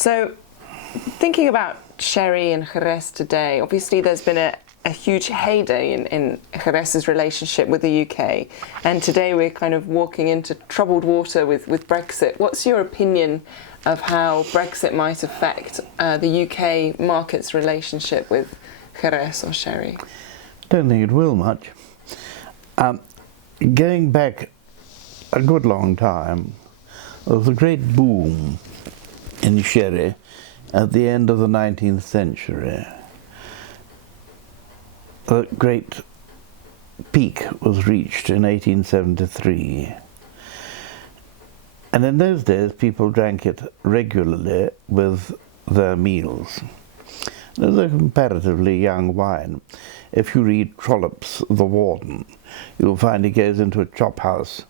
So, thinking about sherry and Jerez today, obviously there's been a huge heyday in Jerez's relationship with the UK, and today we're kind of walking into troubled water with Brexit. What's your opinion of how Brexit might affect the UK market's relationship with Jerez or sherry? I don't think it will much. Going back a good long time, there was a great boom in sherry at the end of the 19th century. The great peak was reached in 1873. And in those days, people drank it regularly with their meals. It was a comparatively young wine. If you read Trollope's The Warden, you'll find he goes into a chop house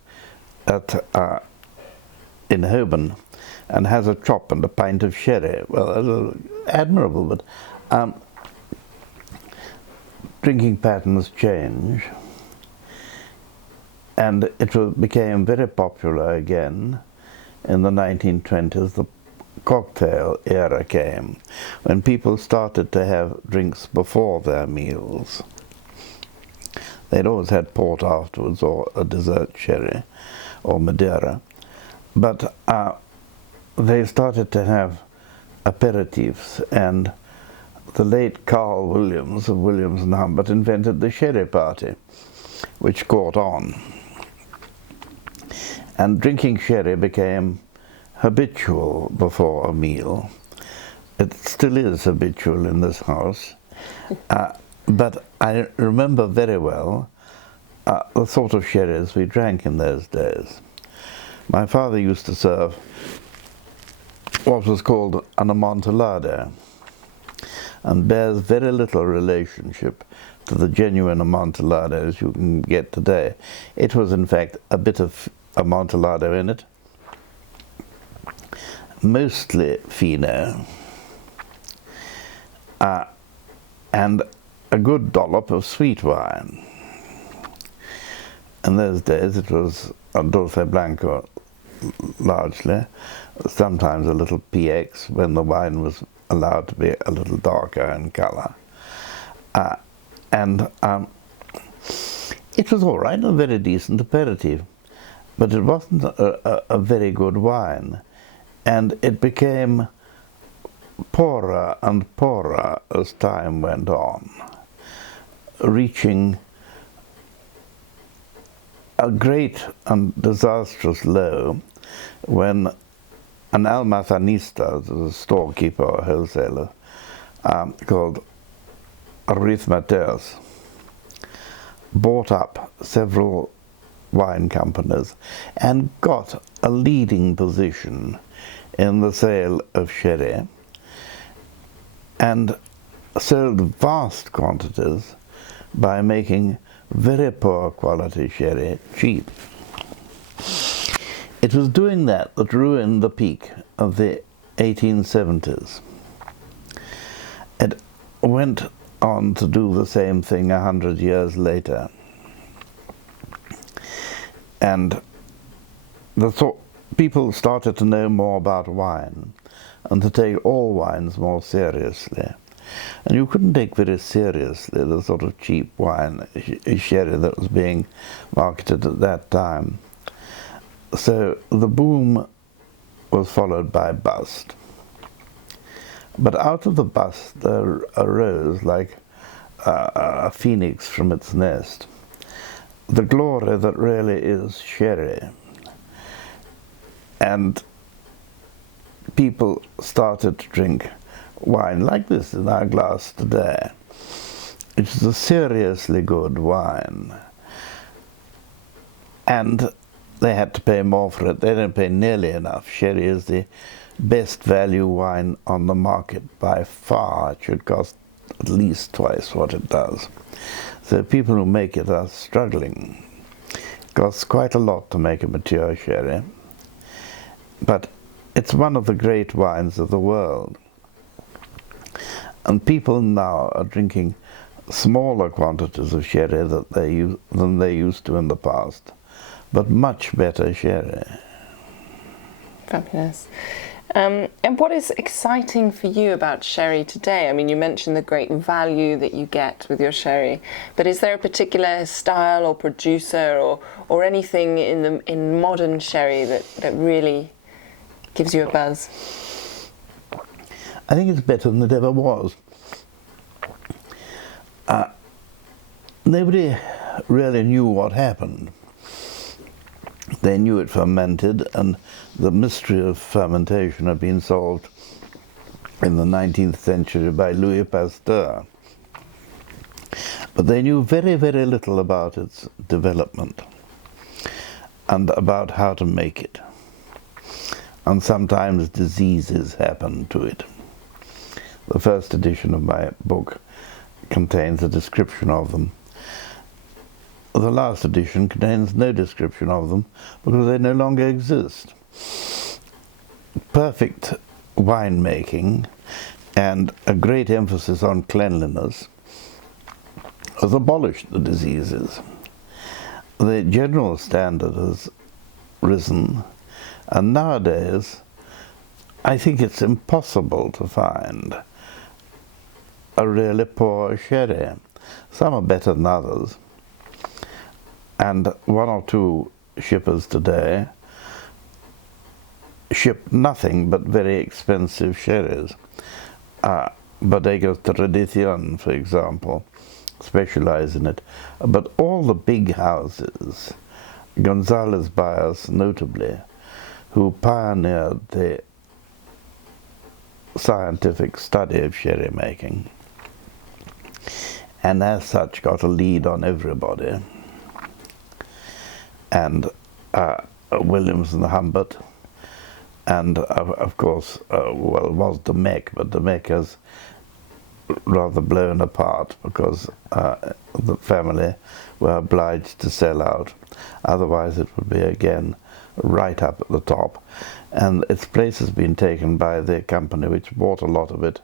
in Holborn and has a chop and a pint of sherry. Well, that's admirable, but drinking patterns change, and it became very popular again in the 1920s. The cocktail era came, when people started to have drinks before their meals. They'd always had port afterwards, or a dessert sherry, or Madeira, but they started to have aperitifs, and the late Carl Williams of Williams and Humbert invented the sherry party, which caught on. And drinking sherry became habitual before a meal. It still is habitual in this house, but I remember very well the sort of sherries we drank in those days. My father used to serve what was called an amontillado, and bears very little relationship to the genuine amontillados you can get today. It was in fact a bit of amontillado in it, mostly Fino, and a good dollop of sweet wine. In those days it was a Dulce Blanco largely, sometimes a little PX when the wine was allowed to be a little darker in colour. And it was all right, a very decent aperitif, but it wasn't a very good wine. And it became poorer and poorer as time went on, reaching a great and disastrous low when an almacenista, the storekeeper or wholesaler, called Ruiz Mateos, bought up several wine companies and got a leading position in the sale of sherry, and sold vast quantities by making very poor quality sherry cheap. It was doing that ruined the peak of the 1870s. It went on to do the same thing 100 years later. And people started to know more about wine and to take all wines more seriously. And you couldn't take very seriously the sort of cheap wine, sherry, that was being marketed at that time. So the boom was followed by a bust. But out of the bust there arose, like a phoenix from its nest, the glory that really is sherry. And people started to drink wine like this in our glass today. It's a seriously good wine. And they had to pay more for it. They don't pay nearly enough. Sherry is the best value wine on the market by far. It should cost at least twice what it does. So people who make it are struggling. It costs quite a lot to make a mature sherry, but it's one of the great wines of the world. And people now are drinking smaller quantities of sherry than they used to in the past, but much better sherry. Fabulous. And what is exciting for you about sherry today? I mean, you mentioned the great value that you get with your sherry, but is there a particular style or producer or anything in modern sherry that really gives you a buzz? I think it's better than it ever was. Nobody really knew what happened. They knew it fermented, and the mystery of fermentation had been solved in the 19th century by Louis Pasteur. But they knew very, very little about its development and about how to make it. And sometimes diseases happen to it. The first edition of my book contains a description of them. The last edition contains no description of them because they no longer exist. Perfect winemaking and a great emphasis on cleanliness has abolished the diseases. The general standard has risen, and nowadays I think it's impossible to find a really poor sherry. Some are better than others. And one or two shippers today ship nothing but very expensive sherries. Bodegas Tradición, for example, specialize in it. But all the big houses, González Baez notably, who pioneered the scientific study of sherry making, and as such got a lead on everybody, and Williams and Humbert, and of course, well, it was the Mech, but the Mech has rather blown apart because the family were obliged to sell out. Otherwise it would be again right up at the top. And its place has been taken by the company which bought a lot of it,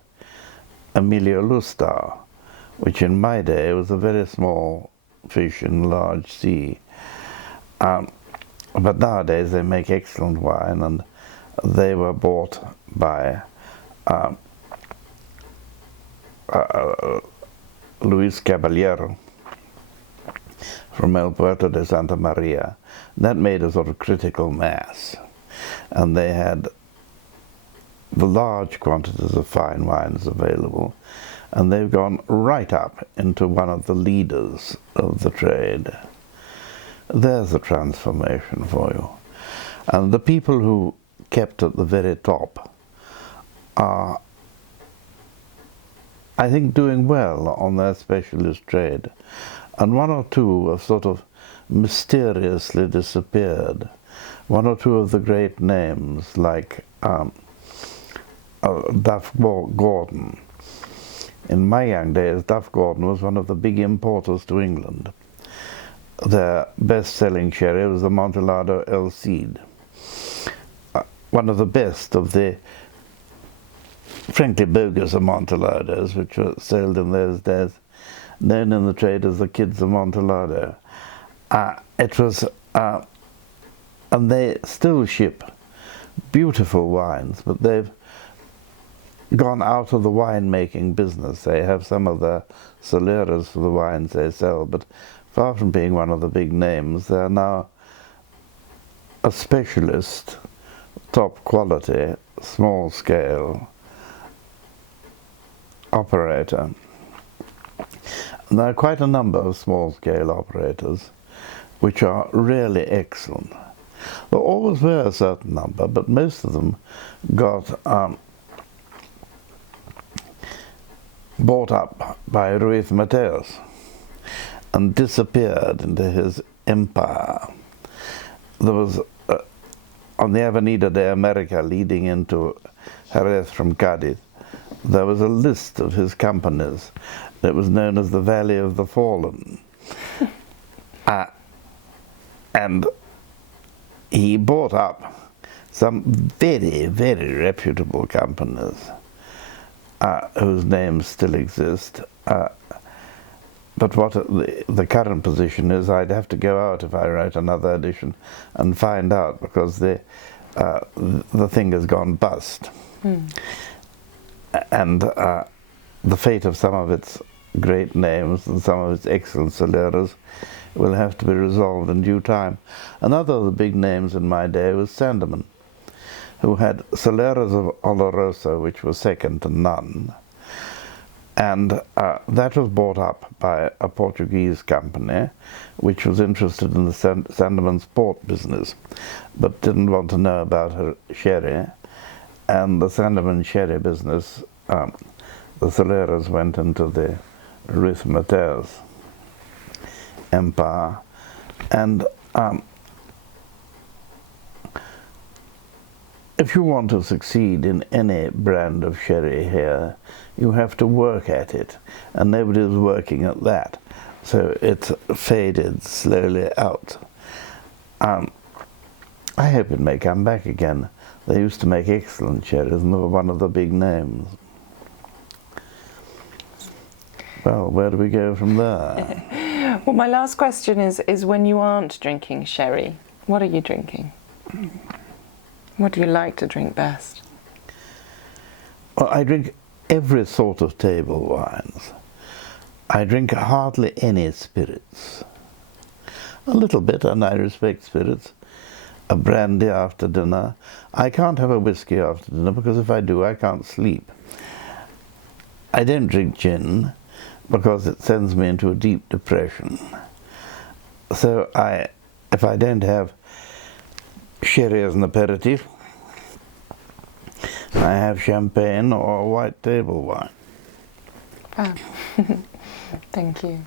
Emilio Lustar, which in my day was a very small fish in a large sea. But nowadays they make excellent wine, and they were bought by Luis Caballero from El Puerto de Santa Maria. That made a sort of critical mass, and they had the large quantities of fine wines available, and they've gone right up into one of the leaders of the trade. There's a transformation for you. And the people who kept at the very top are, I think, doing well on their specialist trade. And one or two have sort of mysteriously disappeared. One or two of the great names, like Duff Gordon. In my young days, Duff Gordon was one of the big importers to England. Their best-selling sherry was the Amontillado El Cid, one of the best of the frankly bogus Amontillados, which were sold in those days, known in the trade as the Kids Amontillado. It was, and they still ship beautiful wines, but they've gone out of the wine-making business. They have some of the soleras for the wines they sell, but far from being one of the big names, they are now a specialist, top quality, small scale operator. And there are quite a number of small scale operators which are really excellent. There always were a certain number, but most of them got bought up by Ruiz Mateos and disappeared into his empire. There was, on the Avenida de America leading into Jerez from Cádiz, there was a list of his companies that was known as the Valley of the Fallen. And he bought up some very, very reputable companies whose names still exist. But what the current position is, I'd have to go out if I write another edition and find out, because the the thing has gone bust. And the fate of some of its great names and some of its excellent Soleras will have to be resolved in due time. Another of the big names in my day was Sandeman, who had Soleras of Oloroso, which was second to none. And that was bought up by a Portuguese company which was interested in the Sandeman sport business, but didn't want to know about her sherry. And the Sandeman sherry business, the Soleras went into the Ruth Mateus empire. And if you want to succeed in any brand of sherry here, you have to work at it, and nobody was working at that, so it's faded slowly out. I hope it may come back again. They used to make excellent sherries, and they were one of the big names. Well, where do we go from there? Well, my last question is when you aren't drinking sherry, what are you drinking? What do you like to drink best? Well, I drink every sort of table wines. I drink hardly any spirits. A little bit, and I respect spirits. A brandy after dinner. I can't have a whiskey after dinner because if I do, I can't sleep. I don't drink gin because it sends me into a deep depression. So if I don't have sherry as an aperitif, I have champagne or white table wine. Wow. Thank you.